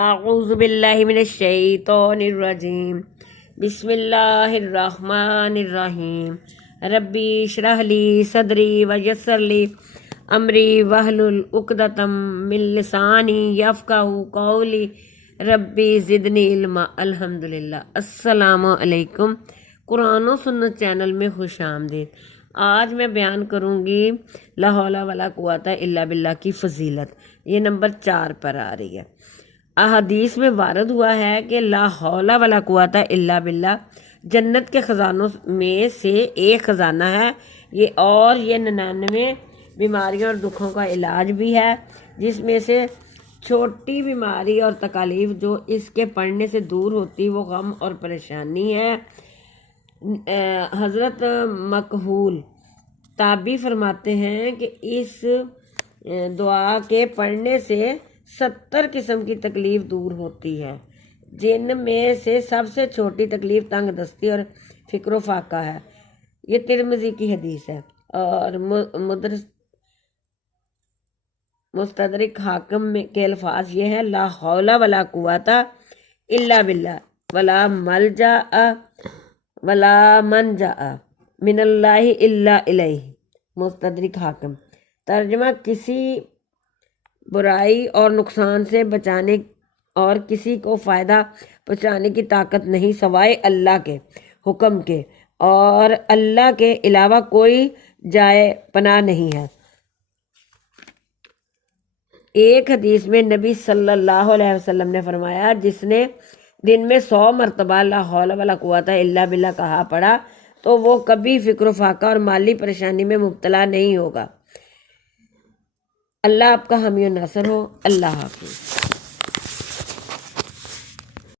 اعوذ باللہ من الشیطان الرجیم بسم اللہ الرحمن الرحیم ربی اشرح لی صدری ویسر لی امری واحلل عقدۃ من لسانی یفقہوا قولی ربی زدنی علما۔ الحمدللہ۔ السلام علیکم۔ قرآن و سنت چینل میں خوش آمدید۔ آج میں بیان کروں گی لا حول ولا قوت الا باللہ کی فضیلت۔ یہ نمبر 4 پر آ رہی ہے۔ احادیث میں وارد ہوا ہے کہ لا حول ولا قوت الا باللہ جنت کے خزانوں میں سے ایک خزانہ ہے، یہ 99 بیماریوں اور دکھوں کا علاج بھی ہے، جس میں سے چھوٹی بیماری اور تکالیف جو اس کے پڑھنے سے دور ہوتی وہ غم اور پریشانی ہے۔ حضرت مکحول تابعی فرماتے ہیں کہ اس دعا کے پڑھنے سے 70 قسم کی تکلیف دور ہوتی ہے، جن میں سے سب سے چھوٹی تکلیف تنگ دستی اور فکر و فاقہ ہے۔ یہ ترمذی کی حدیث ہے اور مستدرک حاکم کے الفاظ یہ ہے: لا حول ولا قوت الا باللہ ولا ملجا ولا منجا من اللہ الا الیہ۔ مستدرک حاکم۔ ترجمہ: کسی برائی اور نقصان سے بچانے اور کسی کو فائدہ پہنچانے کی طاقت نہیں سوائے اللہ کے حکم کے، اور اللہ کے علاوہ کوئی جائے پناہ نہیں ہے۔ ایک حدیث میں نبی صلی اللہ علیہ وسلم نے فرمایا: جس نے دن میں 100 مرتبہ لا حول ولا قوت الا باللہ کہا پڑھا تو وہ کبھی فکر و فاقہ اور مالی پریشانی میں مبتلا نہیں ہوگا۔ اللہ آپ کا حامی و ناصر ہو۔ اللہ حافظ۔